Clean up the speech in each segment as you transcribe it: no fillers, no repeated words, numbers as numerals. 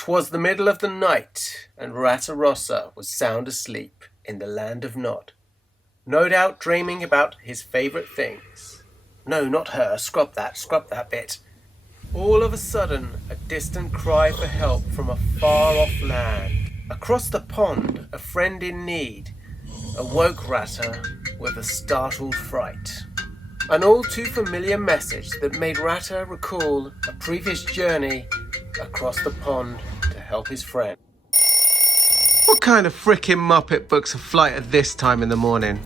'Twas the middle of the night, and Ratarossa was sound asleep in the land of Nod, no doubt dreaming about his favourite things. No, not her, scrub that bit. All of a sudden, a distant cry for help from a far-off land. Across the pond, a friend in need awoke Rata with a startled fright. An all too familiar message that made Rata recall a previous journey across the pond to help his friend. What kind of frickin' muppet books a flight at this time in the morning?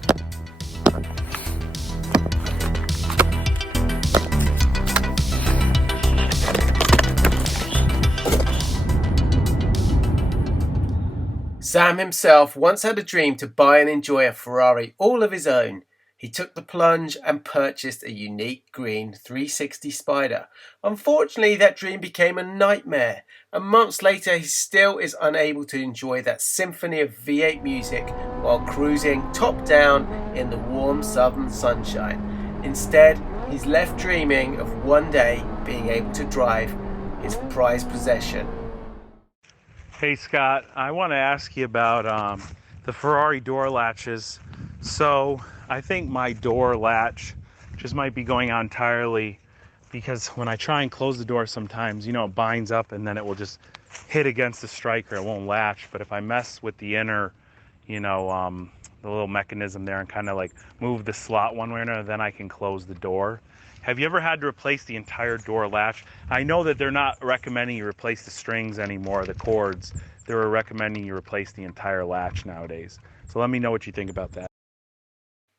Sam himself once had a dream to buy and enjoy a Ferrari all of his own. He took the plunge and purchased a unique green 360 Spider. Unfortunately, that dream became a nightmare, and months later he still is unable to enjoy that symphony of V8 music while cruising top down in the warm southern sunshine. Instead, he's left dreaming of one day being able to drive his prized possession. Hey Scott, I want to ask you about the Ferrari door latches. So I think my door latch just might be going on entirely because when I try and close the door sometimes, it binds up and then it will just hit against the striker. It won't latch. But if I mess with the inner, the little mechanism there and kind of like move the slot one way or another, then I can close the door. Have you ever had to replace the entire door latch? I know that they're not recommending you replace the strings anymore, the cords. They're recommending you replace the entire latch nowadays. So let me know what you think about that.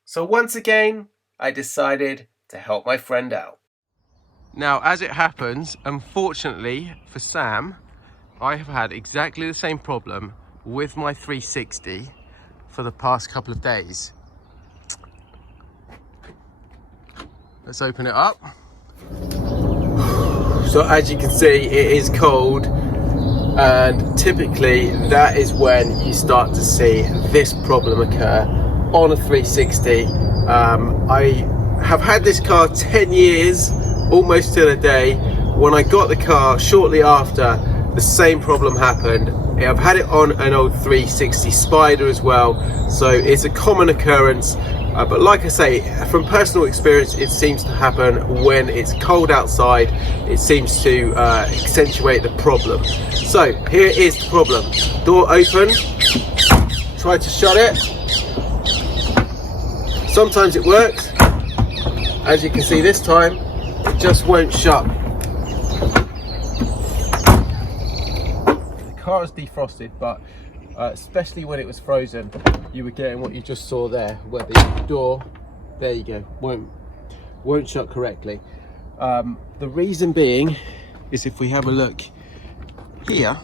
So once again, I decided to help my friend out. Now, as it happens, unfortunately for Sam, I have had exactly the same problem with my 360 for the past couple of days. Let's open it up. So as you can see, it is cold, and typically that is when you start to see this problem occur on a 360. I have had this car 10 years, almost to the day. When I got the car shortly after, the same problem happened. I've had it on an old 360 Spider as well, so it's a common occurrence. But like I say, from personal experience, it seems to happen when it's cold outside. It seems to accentuate the problem. So here is the problem. Door open, try to shut it. Sometimes it works. As you can see this time, it just won't shut. The car is defrosted, but especially when it was frozen, you were getting what you just saw there, where the door, there you go, won't shut correctly. The reason being is if we have a look here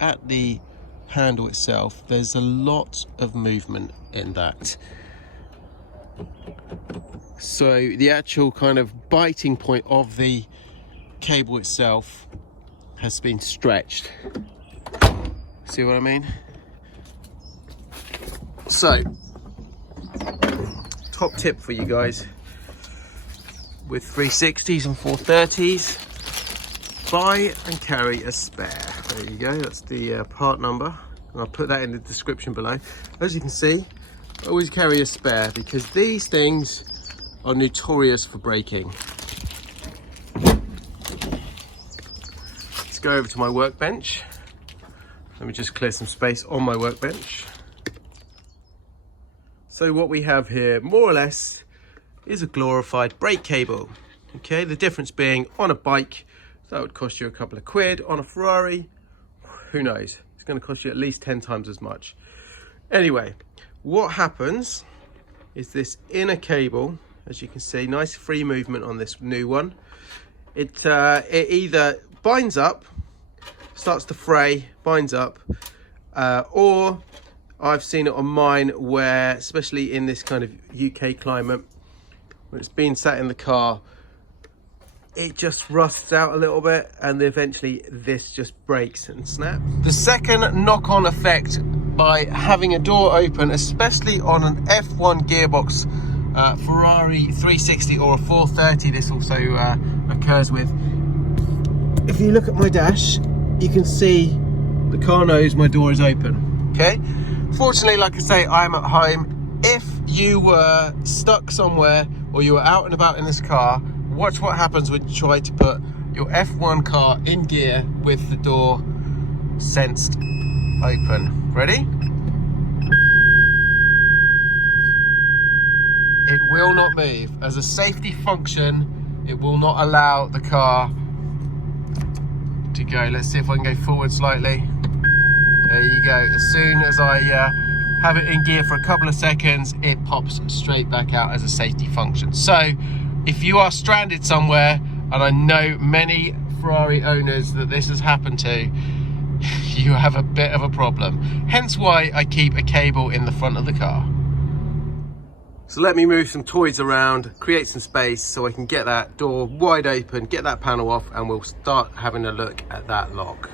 at the handle itself, there's a lot of movement in that. So the actual kind of biting point of the cable itself has been stretched. See what I mean? So, top tip for you guys with 360s and 430s, buy and carry a spare. There you go, that's the part number, and I'll put that in the description below. As you can see, always carry a spare because these things are notorious for breaking. Let's go over to my workbench. Let me just clear some space on my workbench. So what we have here, more or less, is a glorified brake cable. Okay, the difference being on a bike, that would cost you a couple of quid. On a Ferrari, who knows? It's going to cost you at least 10 times as much. Anyway, what happens is this inner cable, as you can see, nice free movement on this new one. It either binds up, starts to fray, binds up, or I've seen it on mine where, especially in this kind of UK climate, when it's been sat in the car, it just rusts out a little bit and eventually this just breaks and snaps. The second knock-on effect by having a door open, especially on an F1 gearbox Ferrari 360 or a 430, this also occurs with. If you look at my dash, you can see the car knows my door is open, okay? Fortunately, like I say, I'm at home. If you were stuck somewhere or you were out and about in this car, watch what happens when you try to put your F1 car in gear with the door sensed open. Ready? It will not move. As a safety function, it will not allow the car to go. Let's see if I can go forward slightly. There you go. As soon as I have it in gear for a couple of seconds, it pops straight back out as a safety function. So if you are stranded somewhere, and I know many Ferrari owners that this has happened to, you have a bit of a problem. Hence why I keep a cable in the front of the car. So let me move some toys around, create some space so I can get that door wide open, get that panel off, and we'll start having a look at that lock.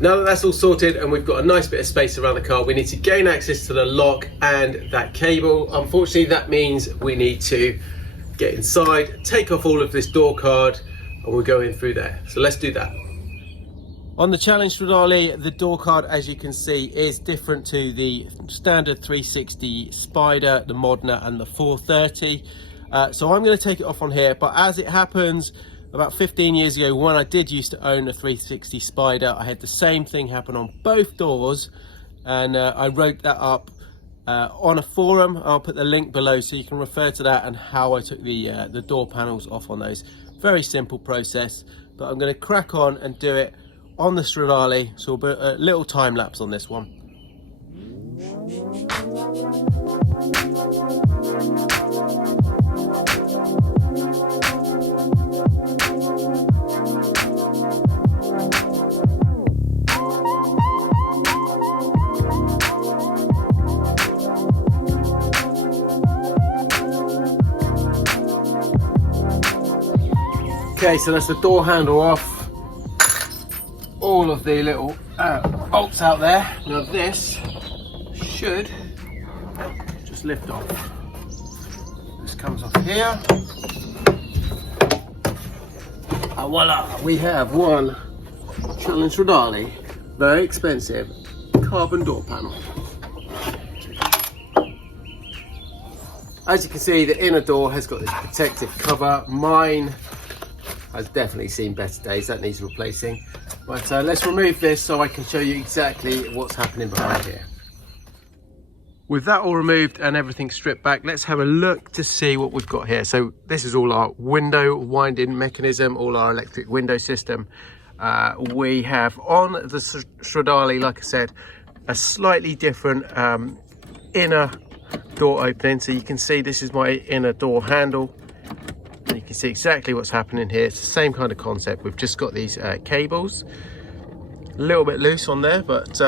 Now that that's all sorted and we've got a nice bit of space around the car, we need to gain access to the lock and that cable. Unfortunately, that means we need to get inside, take off all of this door card, and we'll go in through there. So let's do that. On the Challenge Stradale, the door card, as you can see, is different to the standard 360 Spider, the Modena and the 430. So I'm going to take it off on here, but as it happens, about 15 years ago, when I did used to own a 360 Spider, I had the same thing happen on both doors, and I wrote that up on a forum. I'll put the link below so you can refer to that and how I took the door panels off on those. Very simple process, but I'm going to crack on and do it on the Stradale, so we'll put a little time lapse on this one. Okay, so that's the door handle off. All of the little bolts out there. Now this should just lift off. This comes off here. And voila, we have one Challenge Stradale, very expensive carbon door panel. As you can see, the inner door has got this protective cover. Mine has definitely seen better days. That needs replacing. But let's remove this so I can show you exactly what's happening behind here. With that all removed and everything stripped back, let's have a look to see what we've got here. So this is all our window winding mechanism, all our electric window system. We have on the Stradale, like I said, a slightly different inner door opening. So you can see this is my inner door handle. You can see exactly what's happening here. It's the same kind of concept. We've just got these cables, a little bit loose on there, but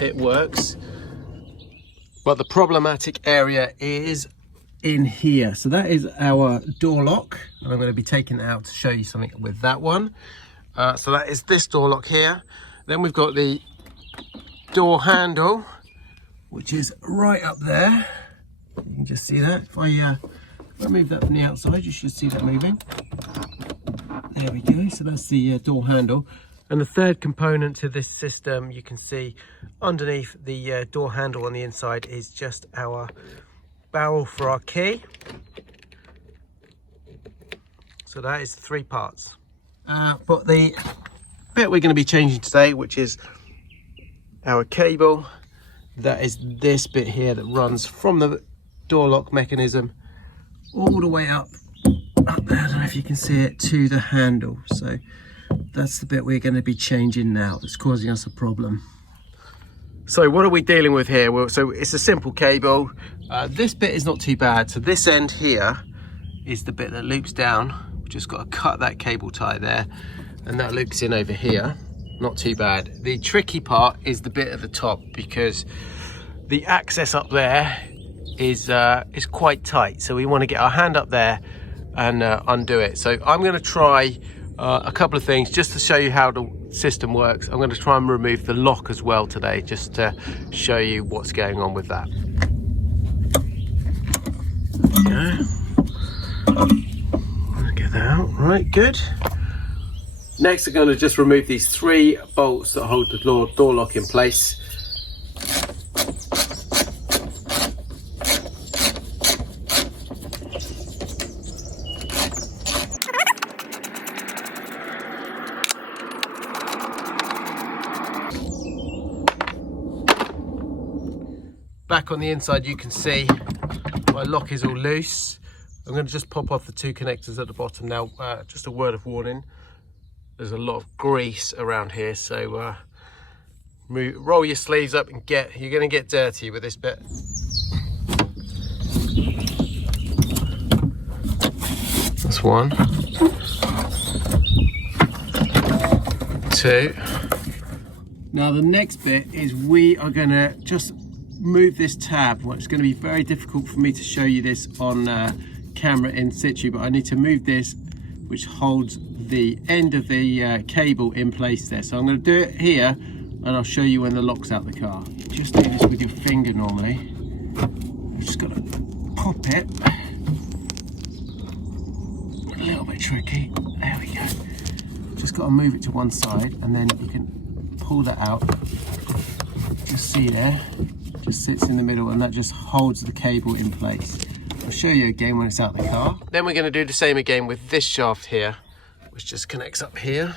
it works. But the problematic area is in here. So that is our door lock, and I'm going to be taking it out to show you something with that one. So that is this door lock here. Then we've got the door handle, which is right up there. You can just see that. If I move that from the outside, you should see that moving. There we go. So that's the door handle. And the third component to this system, you can see underneath the door handle on the inside is just our barrel for our key. So that is 3 parts. But the bit we're going to be changing today, which is our cable, that is this bit here that runs from the door lock mechanism all the way up there. I don't know if you can see it, to the handle. So that's the bit we're going to be changing now that's causing us a problem. So what are we dealing with here? Well, so it's a simple cable. This bit is not too bad. So this end here is the bit that loops down. We've just got to cut that cable tie there, and that loops in over here. not too bad. The tricky part is the bit at the top, because the access up there is quite tight. So we want to get our hand up there and undo it. So I'm going to try a couple of things just to show you how the system works. I'm going to try and remove the lock as well today, just to show you what's going on with that. Okay. Get that out. Right, good. Next, I'm going to just remove these 3 bolts that hold the door lock in place. Back on the inside, you can see my lock is all loose. I'm going to just pop off the 2 connectors at the bottom now. Just a word of warning, there's a lot of grease around here, so roll your sleeves up and you're going to get dirty with this bit. That's 1, 2. Now the next bit is we are going to just move this tab. Well, it's going to be very difficult for me to show you this on camera in situ, but I need to move this, which holds the end of the cable in place there. So I'm going to do it here, and I'll show you when the lock's out the car. Just do this with your finger normally. You've just got to pop it. A little bit tricky. There we go. Just got to move it to one side, and then you can pull that out. Just see there, just sits in the middle, and that just holds the cable in place. I'll show you again when it's out the car. Then we're going to do the same again with this shaft here, which just connects up here.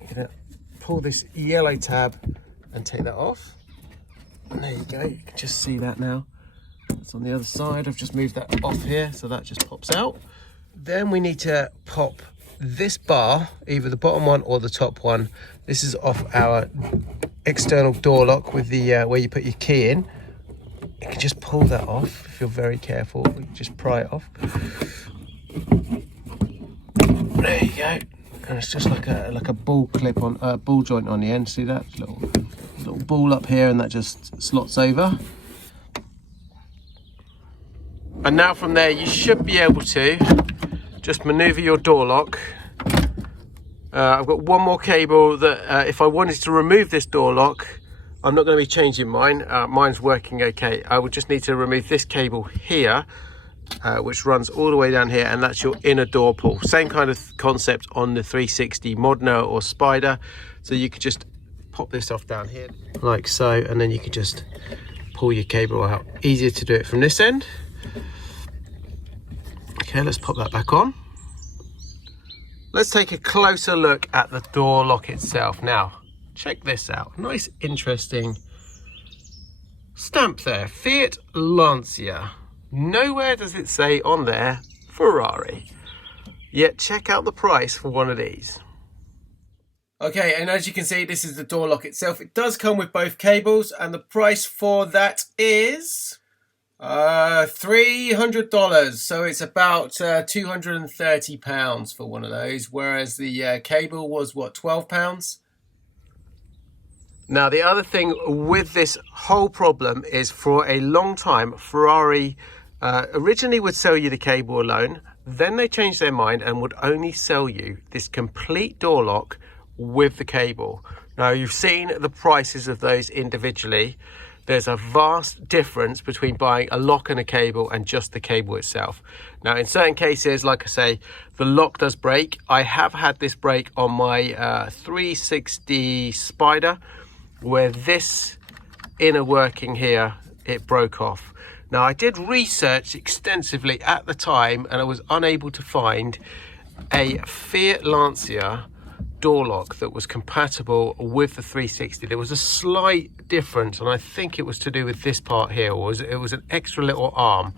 I'm going to pull this yellow tab and take that off. And there you go, you can just see that now. It's on the other side. I've just moved that off here, so that just pops out. Then we need to pop this bar, either the bottom one or the top one. This is off our external door lock with the where you put your key in. You can just pull that off if you're very careful. Just pry it off. There you go. And it's just like a ball clip on ball joint on the end. See that little ball up here, and that just slots over. And now from there, you should be able to just maneuver your door lock. I've got one more cable that if I wanted to remove this door lock, I'm not going to be changing mine. Mine's working okay. I would just need to remove this cable here, which runs all the way down here, and that's your inner door pull. Same kind of concept on the 360 Modena or Spider. So you could just pop this off down here like so, and then you can just pull your cable out. Easier to do it from this end. Okay, let's pop that back on. Let's take a closer look at the door lock itself. Now, check this out. Nice, interesting stamp there. Fiat Lancia. Nowhere does it say on there Ferrari. Yet check out the price for one of these. Okay, and as you can see, this is the door lock itself. It does come with both cables, and the price for that is $300. So it's about £230 for one of those, whereas the cable was what, £12? Now the other thing with this whole problem is, for a long time Ferrari originally would sell you the cable alone, then they changed their mind and would only sell you this complete door lock with the cable. Now you've seen the prices of those individually. There's a vast difference between buying a lock and a cable and just the cable itself. Now, in certain cases, like I say, the lock does break. I have had this break on my 360 Spider, where this inner working here, it broke off. Now, I did research extensively at the time, and I was unable to find a Fiat Lancia door lock that was compatible with the 360. There was a slight difference, and I think it was to do with this part here. It was an extra little arm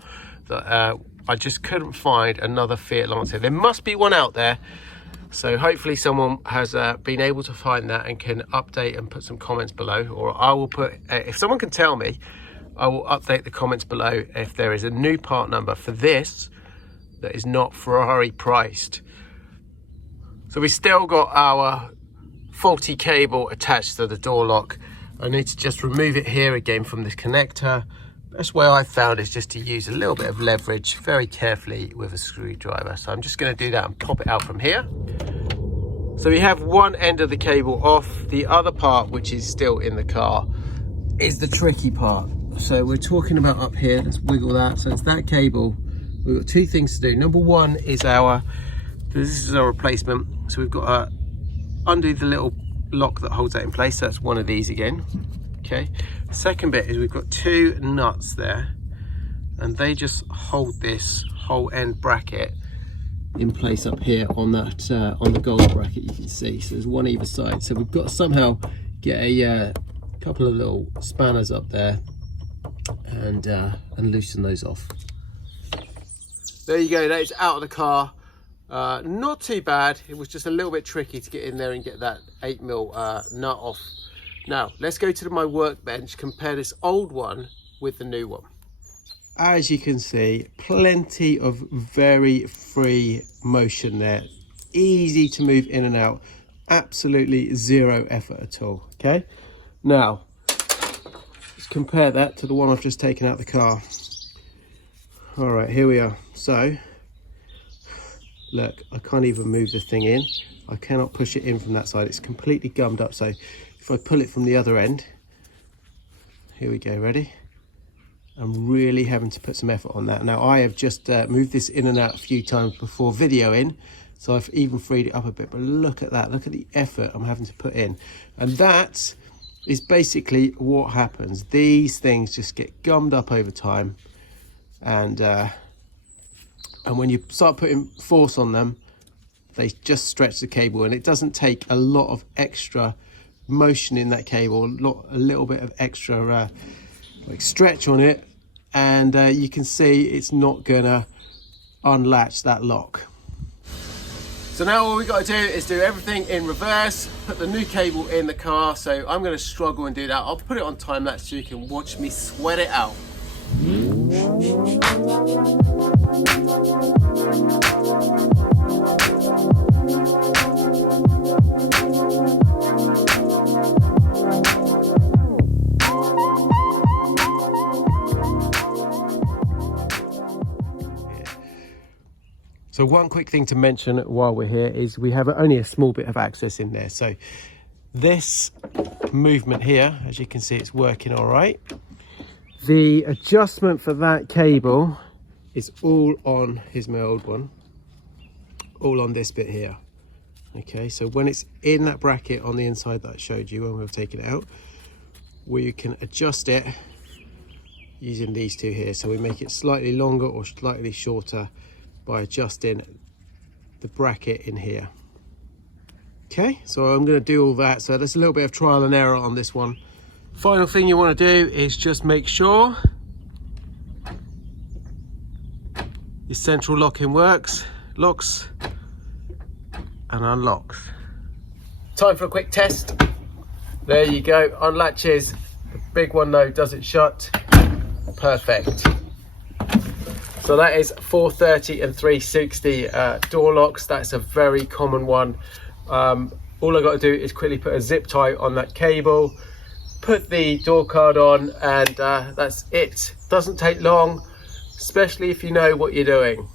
that I just couldn't find another Fiat Lancia. There must be one out there, so hopefully someone has been able to find that and can update and put some comments below, or I will put, if someone can tell me, I will update the comments below if there is a new part number for this that is not Ferrari priced. So we still got our faulty cable attached to the door lock. I need to just remove it here again from the connector. Best way I've found is just to use a little bit of leverage very carefully with a screwdriver. So I'm just going to do that and pop it out from here. So we have one end of the cable off. The other part, which is still in the car, is the tricky part. So we're talking about up here. Let's wiggle that. So it's that cable. We've got two things to do. Number one is this is our replacement. So we've got to undo the little lock that holds that in place. So that's one of these again. Okay. The second bit is we've got two nuts there, and they just hold this whole end bracket in place up here on that on the gold bracket. You can see. So there's one either side. So we've got to somehow get a couple of little spanners up there and loosen those off. There you go. That is out of the car. Not too bad. It was just a little bit tricky to get in there and get that 8mm nut off. Now let's go to my workbench, compare this old one with the new one. As you can see, plenty of very free motion there, easy to move in and out, absolutely zero effort at all. Okay, now let's compare that to the one I've just taken out the car. All right, here we are. So look, I can't even move the thing in. I cannot push it in from that side. It's completely gummed up. So if I pull it from the other end, here we go, ready? I'm really having to put some effort on that. Now I have just moved this in and out a few times before videoing, so I've even freed it up a bit, but look at that, look at the effort I'm having to put in. And that is basically what happens. These things just get gummed up over time, and when you start putting force on them, they just stretch the cable, and it doesn't take a lot of extra motion in that cable, a little bit of extra like stretch on it, and you can see it's not gonna unlatch that lock. So now all we got to do is do everything in reverse, put the new cable in the car. So I'm going to struggle and do that. I'll put it on time lapse so you can watch me sweat it out. So one quick thing to mention while we're here is we have only a small bit of access in there. So this movement here, as you can see, it's working all right. The adjustment for that cable is all on, here's my old one, all on this bit here. Okay, so when it's in that bracket on the inside that I showed you when we were taking it out, we can adjust it using these two here. So we make it slightly longer or slightly shorter by adjusting the bracket in here. Okay, so I'm going to do all that. So there's a little bit of trial and error on this one. Final thing you want to do is just make sure your central locking works, locks and unlocks. Time for a quick test. There you go, unlatches. The big one though doesn't shut. Perfect. So that is 430 and 360 door locks. That's a very common one. All I got to do is quickly put a zip tie on that cable, put the door card on, and that's it. Doesn't take long, especially if you know what you're doing.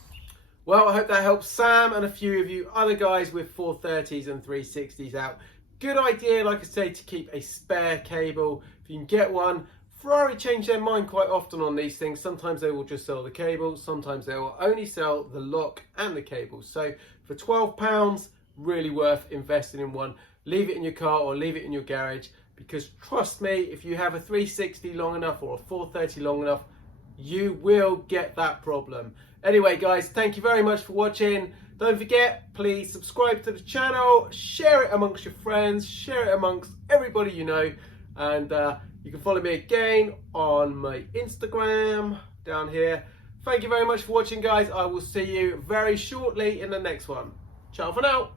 Well, I hope that helps Sam and a few of you other guys with 430s and 360s out. Good idea, like I say, to keep a spare cable if you can get one. Ferrari change their mind quite often on these things. Sometimes they will just sell the cable, sometimes they will only sell the lock and the cable. So for £12, really worth investing in one. Leave it in your car or leave it in your garage, because trust me, if you have a 360 long enough or a 430 long enough, you will get that problem. Anyway guys, thank you very much for watching. Don't forget, please subscribe to the channel, share it amongst your friends, share it amongst everybody you know, and you can follow me again on my Instagram down here. Thank you very much for watching, guys. I will see you very shortly in the next one. Ciao for now.